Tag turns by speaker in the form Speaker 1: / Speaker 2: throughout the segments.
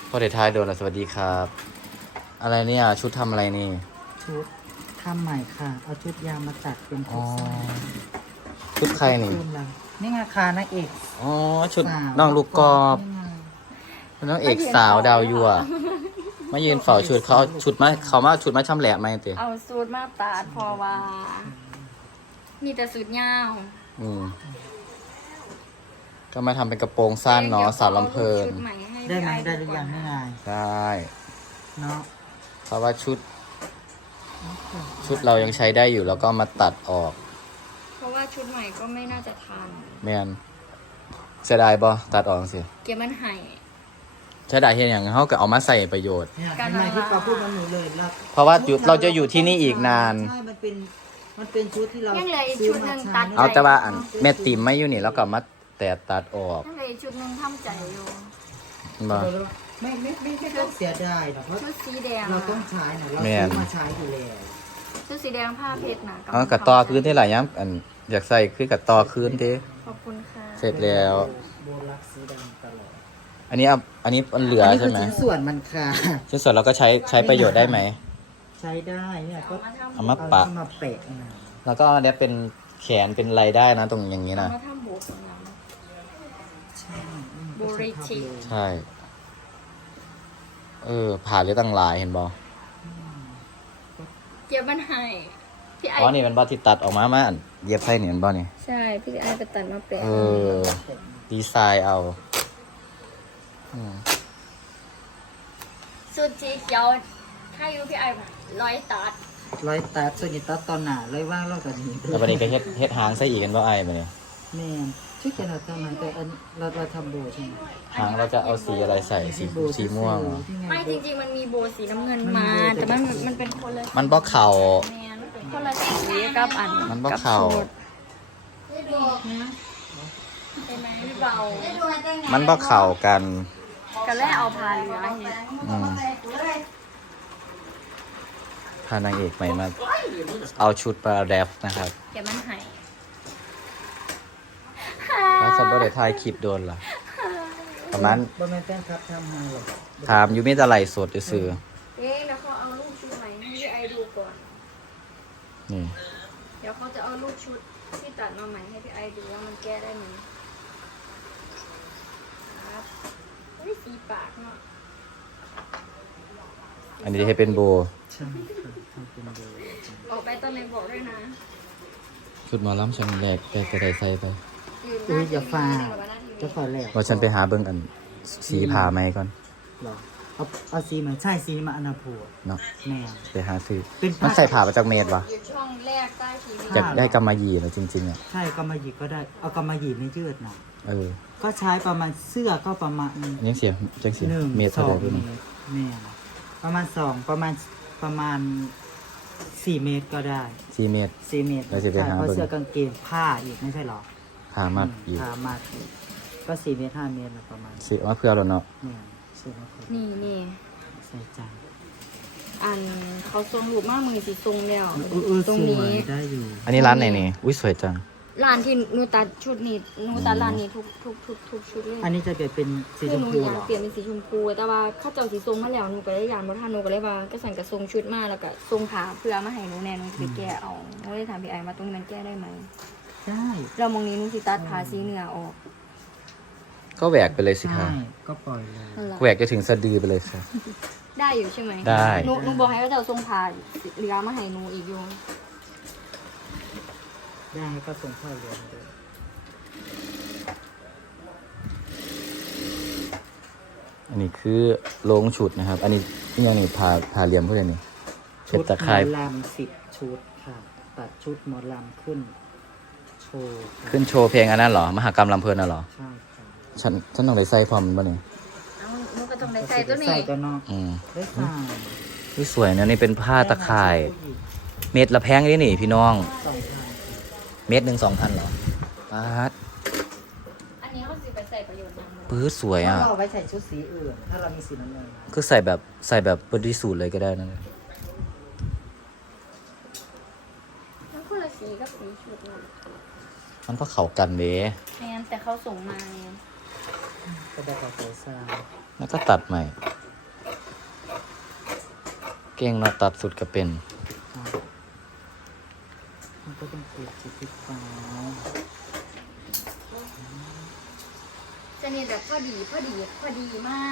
Speaker 1: พอเดทท้ายโดนแล้วสวัสดีครับ อะไรเนี่ยชุดทำอะไรนี่
Speaker 2: ชุดทำใหม่ค่ะ เอาชุดยางมาตัดเป็นชุ
Speaker 1: อ๋อ
Speaker 2: ดสร้อย
Speaker 1: ชุดใครนี่
Speaker 2: เพิ่มเรานี่ไงค่ะนางเอก
Speaker 1: อ๋อชุด
Speaker 2: สาว
Speaker 1: น้องลูกกอบ
Speaker 2: นี่ไง
Speaker 1: น้องเอกสาวดาวยั่วมายืนเฝ้าชุดเขาชุดมาเขามาชุดมาชำแหละมาเตะ
Speaker 3: เอาสูตรมาตัดเพอว่า มีแต่สูตรยาว
Speaker 1: อืมก็มาทำเป็นกระโปรงสั้นเนาะสาวลำเพลิน
Speaker 3: ชุดใหม่ให้
Speaker 2: ได้ไหม
Speaker 3: พี่
Speaker 2: ได้หรือยังนี่ไง
Speaker 1: ได้
Speaker 2: เนาะ
Speaker 1: เพราะว่าชุดเรายังใช้ได้อยู่แล้วก็มาตัดออก
Speaker 3: เพราะว่าชุดใหม่ก็ไม่น่าจะทัน
Speaker 1: แม่นเสียดายบ่ตัดออกสิ
Speaker 3: เกียร์มันไห่
Speaker 1: เสียดายเห็นอย่างเขาก็เอามาใส่ประโยชน์
Speaker 2: เนี่ยเห็นไหมที่ปาพูดมันหนูเลยแล้ว
Speaker 1: เพราะว่าเราจะอยู่ที่นี่อีกนาน
Speaker 2: ใช่มันเป็นชุดที่เรา
Speaker 3: ยังเหลืออีก
Speaker 2: ซื้
Speaker 3: ชุดห
Speaker 2: มา
Speaker 3: นึ่ง
Speaker 2: ใช้
Speaker 3: ตัด
Speaker 1: เอาแต่ว่าอันแม่ติมไม่อยู่นี่แล้วก็มาแต่ตัดออก
Speaker 3: ยังเหลืออีกชุดหนึ่งทำใจอยู่
Speaker 1: มา
Speaker 2: ไม่ต้องเสียดายนะเพราะ
Speaker 3: ชุดสีแดง
Speaker 2: เราต้องใช้นะเรา
Speaker 1: แม่น
Speaker 2: ซื้อมาใช้อยู่แล้ว
Speaker 3: ชุดสีแดงผ้าเพชรนะ
Speaker 1: เอากระต่อคืนที่หลายย้ำอันอยากใส่คือกระต่อคืนที
Speaker 3: ขอบคุณค่ะ
Speaker 1: เสร็จแล้ว
Speaker 2: โบลักสีดำตลอด
Speaker 1: อันนี้มันเหลือ
Speaker 2: อันนี้
Speaker 1: ใช่
Speaker 2: คือ
Speaker 1: ไหม
Speaker 2: ชิ้นส่วนมันค่ะ
Speaker 1: ชิ้นส่วนเราก็ใช้ประโยชน์ได้ไหม
Speaker 2: ใช้ได้เนี่ยก็
Speaker 1: เอามาปะ
Speaker 2: เอามาแปะนะ
Speaker 1: แล้วก็อันเนี้ยเป็นแขนเป็นอะไรได้นะตรงอย่างนี้
Speaker 3: เอา
Speaker 1: นะ
Speaker 3: มาทำโบกของเรา
Speaker 2: ใช่
Speaker 3: โบริชิ
Speaker 1: ใช่ผ่านเรื่องตั้งหลายเห็นบอ
Speaker 3: เกียร์มันไห่พี่ไอ
Speaker 1: อ๋อนี่เป็นบอที่ตัดออกมาอันเย็บไส้เนี่ยเป็นบอนี่
Speaker 3: ใช่พี่ไอไปตัดมาแปะ
Speaker 1: ดีไซน์เอาอืม
Speaker 3: สูตรสีเขียวถ้าอยู่พี่ไอร้อยตัด
Speaker 2: ร้อยตัดส่วนใหญ่ตัดตอนหนาร้อยว่างรอบกันนี้
Speaker 1: แล้ววันนี้ก็เฮ็ดหางไส้อีกกันบ่ไอ้มาเนี่ย
Speaker 2: แม่นช่วยกันเราทำไมแต่อันเราทำโบใช่ไหม
Speaker 1: หางเราจะเอาสีอะไรใส่สีม่วงเหรอ
Speaker 3: ไม่จริงๆมันมีโบสีน้ำเงินมา แต่มันเป็นคนละ
Speaker 1: มันบ่เข่า
Speaker 3: แมนมันเป็นคนละสีกับอัน
Speaker 1: มันบ่เข้า
Speaker 3: กับสูตรเป็นไหมพี่เบา
Speaker 1: มันบ่เข่ากัน
Speaker 3: กันแล้วเอาพาเหลือเห็ด
Speaker 1: อืมพานางเอกใหม่มาเอาชุดมาแรปนะครับ
Speaker 3: แกมันไห้
Speaker 1: แล้วสมบูรณ์ถ่ายคลิปโดนเหรอประมาณ
Speaker 2: บ่แม่นแฟนครับทำมาหรอก
Speaker 1: ถามอยู่มีแต่ไหลฟ์สดซื่อ
Speaker 3: เอ๊ะแล้วเขาเอารูปชุดใหม่ให้พี่ไอดูก่อน
Speaker 1: ๆนี่
Speaker 3: เดี๋ยวเขาจะเอารูปชุดที่ตัดมาใหม่ให้พี่ไอดูว่ามันแก้ได้ไหมครับเฮ้ยสีปากเนาะ
Speaker 1: อันนี้จะให้เป็นโบ
Speaker 2: ใช่ค่ะทำเป็นโบ
Speaker 3: ออกไปตอนไหนบอกด้วยนะ
Speaker 1: ชุดหมอลำชั้นแรกแต่ก็ได้ใส่ไป
Speaker 2: อุ้ยอย่าฟ้าจะฟ้าแหลก
Speaker 1: ว่าฉันไปหาเบิ่งอันสีผ่าไหมก่อน
Speaker 2: หรอเอาสีมาใช่สีมาอนาพู
Speaker 1: เนาะ
Speaker 2: แม่
Speaker 1: ไปหาซื้อ
Speaker 2: เป็น
Speaker 1: มันใส่ผ่ามาจากเมตรวะ
Speaker 3: อยู่ช่องแรกใต้ทีวี
Speaker 1: อยากได้กำมะหยี่เหรอจริงๆอ่ะ
Speaker 2: ใช่กำมะหยี่ก็ได้เอากำมะหยี่ไม่ยืดนะ
Speaker 1: เออ
Speaker 2: ก็ใช้ประมาณเสื้อก็ประมาณ
Speaker 1: อันนี้เสียจังสี
Speaker 2: หนึ่ง
Speaker 1: เมตร
Speaker 2: ส
Speaker 1: เท่า
Speaker 2: อ
Speaker 1: ไหร่
Speaker 2: ง
Speaker 1: ด้วย
Speaker 2: เม
Speaker 1: นะ
Speaker 2: ตรแม่ประมาณ4 เมตรก็ได้
Speaker 1: 4 เมตร
Speaker 2: 4 เมตร
Speaker 1: แล้วจะไปหา
Speaker 2: เพราะ
Speaker 1: เบิ่ง
Speaker 2: เสื้อกางเกงผ้าอีกไม่ใช่หรอ
Speaker 1: ผ่ามัดอยู่
Speaker 2: ผ้ามัดอีกก็4 เมตร 5 เมตรนะประมาณ
Speaker 1: สีว่าเพื่อเราเนาะ
Speaker 2: แม่ใช่ไหมครับ
Speaker 3: นี่
Speaker 2: ใส่จาน
Speaker 3: อันเขาทรงรูปมากมือสีทรงแล้ว
Speaker 2: ส
Speaker 3: ตรง
Speaker 2: ว
Speaker 3: นี้
Speaker 2: ยได้อยู่
Speaker 1: อันนี้ร้านไหนนี่อุ้ยสวยจัง
Speaker 3: ร้านที่หนูตัดชุดนี้หนูตัดร้านนี้ทุกชุดเลย
Speaker 2: อันนี้จะเปลี่ยนเป็นสี
Speaker 3: คื
Speaker 2: ช
Speaker 3: อ
Speaker 2: ม
Speaker 3: หนู
Speaker 2: พู
Speaker 3: อยา
Speaker 2: เหร
Speaker 3: ก
Speaker 2: อ
Speaker 3: เปลี่ยนเป็นสีชมพูแต่ว่าเข้าเจ้าสีทรงมาแล้วหนูก็เลยยานบ่ทันหนูก็เลยว่าก็สั่งกระทรงชุดมาแล้วก็ทรงผ้าเพื่อมาให้หนูแน่หนูจะไปแก้เอาหนูเลยถามพี่ไอมาตรงนี้มันแก้ได้ไหม
Speaker 2: ได้
Speaker 3: เรามองนี้หนูสิตัดผ้าสีเหนือออก
Speaker 1: ก็แหวกไปเลยสิ
Speaker 2: ใช่
Speaker 1: คะ
Speaker 2: ก็ปล่อยเลย
Speaker 3: นั่นแหละ
Speaker 1: แหวกจะถึงสะดือไปเลยค่ะ
Speaker 3: ได้อยู่ใช่ไหม
Speaker 1: ได้
Speaker 3: หนูบอกให้เขาเจ้าทรงผ้าเหลือมาให้หนูอีกอยู่
Speaker 2: ได้ก็ส่งเข้าเรียนด้วย
Speaker 1: อันนี้คือโลงชุดนะครับ อันนี้นี่ยังนี่ผ่าเหลี่ยมเพื่อนนี่
Speaker 2: ชุ
Speaker 1: เป็
Speaker 2: ด
Speaker 1: นตะ
Speaker 2: ห
Speaker 1: ไคร้
Speaker 2: มอลำ10 ชุดค่ะตัดชุดหมอลำขึ้นโชว์ค่ะ
Speaker 1: ขึ้นโชว์เพลงอันนั้นเหรอมหากรรมลำเพลินน่ะเหรอ
Speaker 2: ใช่ค่ะ
Speaker 1: ฉันต้องได้ใส่พร้อมมันป่ะนี่
Speaker 3: เอาหนูก็ต้องได้ใส่ตัวนี้
Speaker 2: ใส่ตัวเนอก
Speaker 1: อืม
Speaker 2: ได้ใส่
Speaker 1: นี่สวยนะนี่เป็นผ้าตะข่าย เม็ดละแพงนี่นี่พี่น้อง
Speaker 2: 2,000
Speaker 1: เม็ดหนึ่ง2,000เหรอป๊าด
Speaker 3: อันนี้เขาสิไปใส่ประโยชน์ยังไง
Speaker 1: ปื้ดสวยอ่ะ
Speaker 2: ถ้าเราเอาไว้ใส่ชุดสีอื่น ถ้าเรามีสีน้ำเงิน
Speaker 1: คือใส่แบบบริสุทธิ์เลยก็ได้นะ
Speaker 3: มันคนละสีกับสีชุดเลย
Speaker 1: มันก็เข้ากันเด้
Speaker 3: แมนแต่เขาส่งมาไง
Speaker 2: ก็ได้กับใส่ซา
Speaker 1: แล้วก็ตัดใหม่
Speaker 3: แ
Speaker 1: เก่งเนาะตัดสุดก็เป็น
Speaker 2: มันก็ต้องติดจิตติดฟ้า
Speaker 3: จะนี่แบบพอดีมาก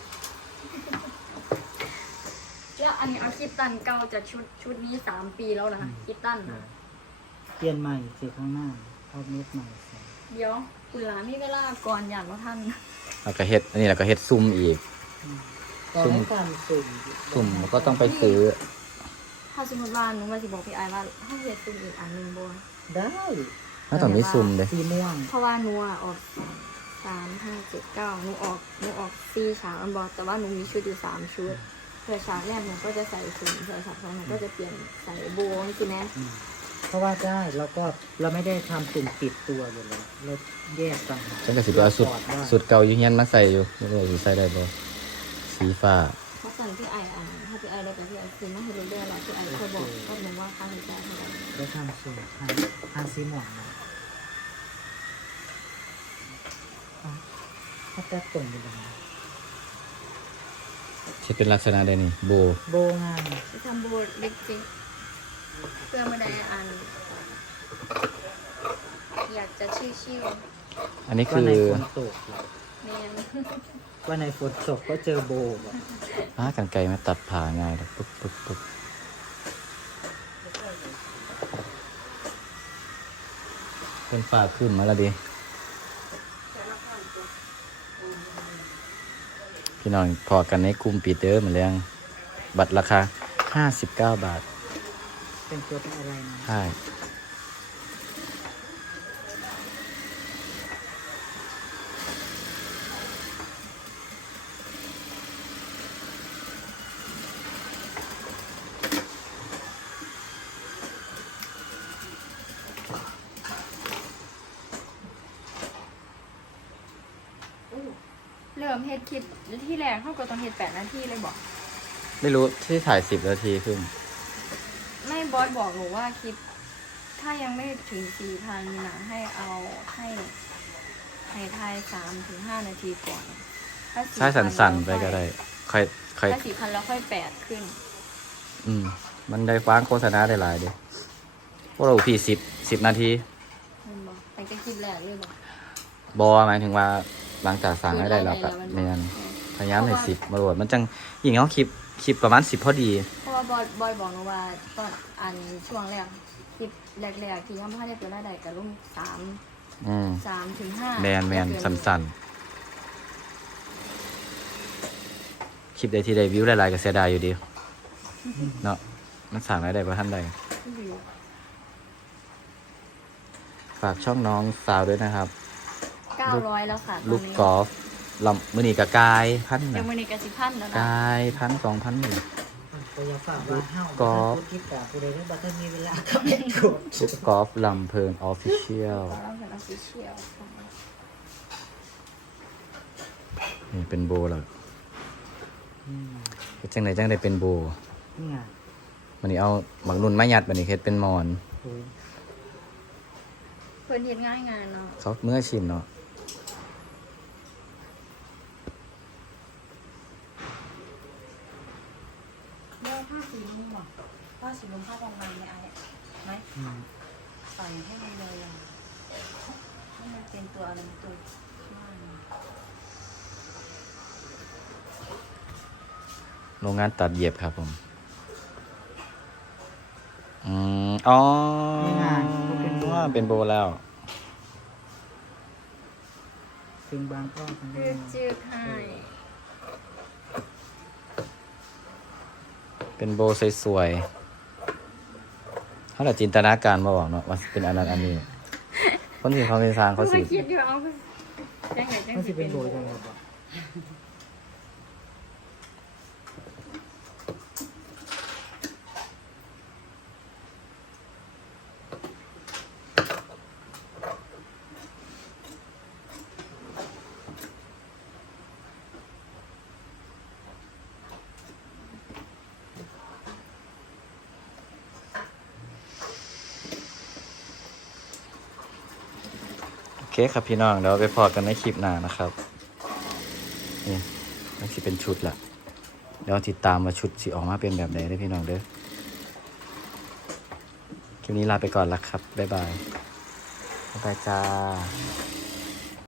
Speaker 3: แล้วอันนี้เอาคิดตันเก่าจากชุดนี้3 ปีแล้วนะคิดตันนะ
Speaker 2: เปลี่ยนใหม่สิข้างหน้าเอาเม็ดใหม่ใส่
Speaker 3: เดี๋ยวคุณหลานมีเวลาก่อนอย่างว่าท่าน
Speaker 1: แล้วก็เฮ็ดอันนี้แล้วก็เฮ็ดซุ่มอีก
Speaker 2: ตอนให้การสุ่ม
Speaker 1: ซุ่มก็ต้องไปซื้อ
Speaker 3: ถ้าสมมติว่าหนูมาสิบอกพี่ไอายว่าให้เฮ็ดซุ่มอีกอันหนึงบ่
Speaker 2: ได้
Speaker 1: แล้วต้องมีซุ่มเด้
Speaker 2: สีม่วง
Speaker 3: เพราะว่าหนูอะออก3 5 7 9หนูออก4 ฉากอันบอกแต่ว่าหนูมีชุดอยู่3 ชุดเผื่อฉากแรกหนูก็จะใส่ถุงเผื่อฉากสองหนูก็จะเปลี่ยนใส่โบว์ใช่ไหม
Speaker 2: เพราะว่าได้แล้วก็เราไม่ได้ทำตุ่มติดตัวอยู่แล้วเราแยกต่างหาก
Speaker 1: ฉันก็สิไปเอาสุดเก่าอยู่เฮียนมาใส่อยู่ไม่รู้ว่าสิใส่ได้บ่สีฟ้า
Speaker 3: เพราะสั่นพี่ไออ่านถ้าพี่ไอได้แต่พี่ไอซื้อมาให้เรื่อยๆแล้วพี่ไอค่อยบอกก็หนูว่าค่าใช้จ่ายเท่าไหร่
Speaker 2: ได้ทำสุ่มทานสีม่วงนะถ้าแป๊บตรงอยู่ตรงนี้
Speaker 1: ที่เป็นลักษณะใดนี่โบ
Speaker 2: โบงาน
Speaker 3: จะทำโบว์เล็กจริงเพื่อมาได้อ่านอยากจะชิว
Speaker 1: อันนี้
Speaker 2: ก็
Speaker 1: คือ
Speaker 2: ในฝนตก
Speaker 3: ๆแมน
Speaker 2: ว่าในฝนตกก็เจอโบอะ
Speaker 1: กันไกรมาตัดผ่าง่ายเลยปุ๊บปุ๊บปุ๊บเป็นฝ้าขึ้นมาแล้วดิพี่น้องพอกันในกลุ่มปีเตอร์เหมือนเรื่องบัตรราคา59 บาท
Speaker 2: เป็นตัวเป็นอะไรนะ
Speaker 1: ใช่
Speaker 3: เริ่มเฮ็ดคลิปที่แรกเขาก็ต้องเฮ็ด8 นาทีเลยบอก
Speaker 1: ไม่รู้ที่ถ่าย10 นาทีขึ้น
Speaker 3: ไม่บอสบอกหนูว่าคลิป ถ้ายังไม่ถึง 4,000นะให้เอาให้ทาย3 ถึง 5 นาทีก่อนถ้า
Speaker 1: ใช้สั่นๆไปก็ได้ ค่อย
Speaker 3: ถ้า 4,000 แล้วค่อย8 ขึ้น
Speaker 1: มันได้ฟังโฆษณาได้หลายเด้พวกเราพี่10 นาที
Speaker 3: มันบอกเป็นแค่คลิปแรกเลยบอก
Speaker 1: บอหมายถึงว่าหลังจากสั่งให้ได้แล้วก็เนียนพยายามให้10มาโหลดมันจังยิงเขาคลิปประมาณ10พอดี
Speaker 3: เพราะว่าบอยบอกหนูว่าตอนอันช่วงแรกคลิปแรกๆที่ยังไม่ได้เปิดรายได้กับรุ่ม3 ถึง 5
Speaker 1: แมนสั้นๆคลิปใดที่ได้วิวหลายๆก็เสียดายอยู่ดีเนาะมันสั่งได้ประท่านใดฝากช่องน้องสาวด้วยนะครับ
Speaker 3: 900 แล้วค่ะตอนนี้
Speaker 1: ลูกกอล์ฟลำมือนีกับกายพัน
Speaker 3: เดี๋ย
Speaker 1: นะ
Speaker 3: วมือนี้กสิพันแล้วนะ
Speaker 1: กาย1,000 2,000นี่
Speaker 2: ก็อย่าฝากว่าห้าว
Speaker 1: กอล์ฟ
Speaker 2: ที่ตาผู้ใดที่บัตรมีเวลาก็ไม่กด
Speaker 1: ลูกกอล์ฟลำเพลินออฟฟิเชียล
Speaker 3: เราเป็นออฟฟิเชียล
Speaker 1: นี่เป็นโบแล้วจังไหนจังได้เป็นโบ
Speaker 2: นี่ไง
Speaker 1: วันนี้เอาหมักนุ่นไม้ยัดวันนี้เฮ็ดเป็นมอน
Speaker 2: โอ้ย
Speaker 3: เพื่อนเห็นง่ายงานเนาะ
Speaker 1: เขาเมื่อชินเนาะ
Speaker 3: เรื่องผ้าสีนุ่มหรอผ้าสีนุ่มผ้าบางๆเนี่ยไอ้ไหม ใส่ให้มันเลยอ่ะให้มันเป็นตัวอะไรตัวข้าง
Speaker 1: โรงงานตัดเย็บครับผมอ๋อ
Speaker 2: นี่ไงก็เป็นโบ
Speaker 1: เป็นโบแล้ว
Speaker 2: ซึ่งบางกล้องมัน
Speaker 3: จืดให้
Speaker 1: เป็นโบสวยๆเขาแต่จินตนาการมาบอกเนาะว่าเป็นอันนั้นอันนี้ คนที่เขาเป็นทางเขาสิ
Speaker 3: ไม่คิดอยู่เอาจังไงจัง
Speaker 2: มัน
Speaker 3: สิ
Speaker 2: จะเป็นโบยจังไงบ่
Speaker 1: โอเคครับพี่น้องเดี๋ยวไปพอกันในคลิปหน้านะครับนี่มันสิเป็นชุดละเดี๋ยวติดตามว่าชุดสิออกมาเป็นแบบไหนได้อพี่น้องเด้อคลิปนี้ลาไปก่อนละครับบ๊ายบายบ๊ายบายจ้า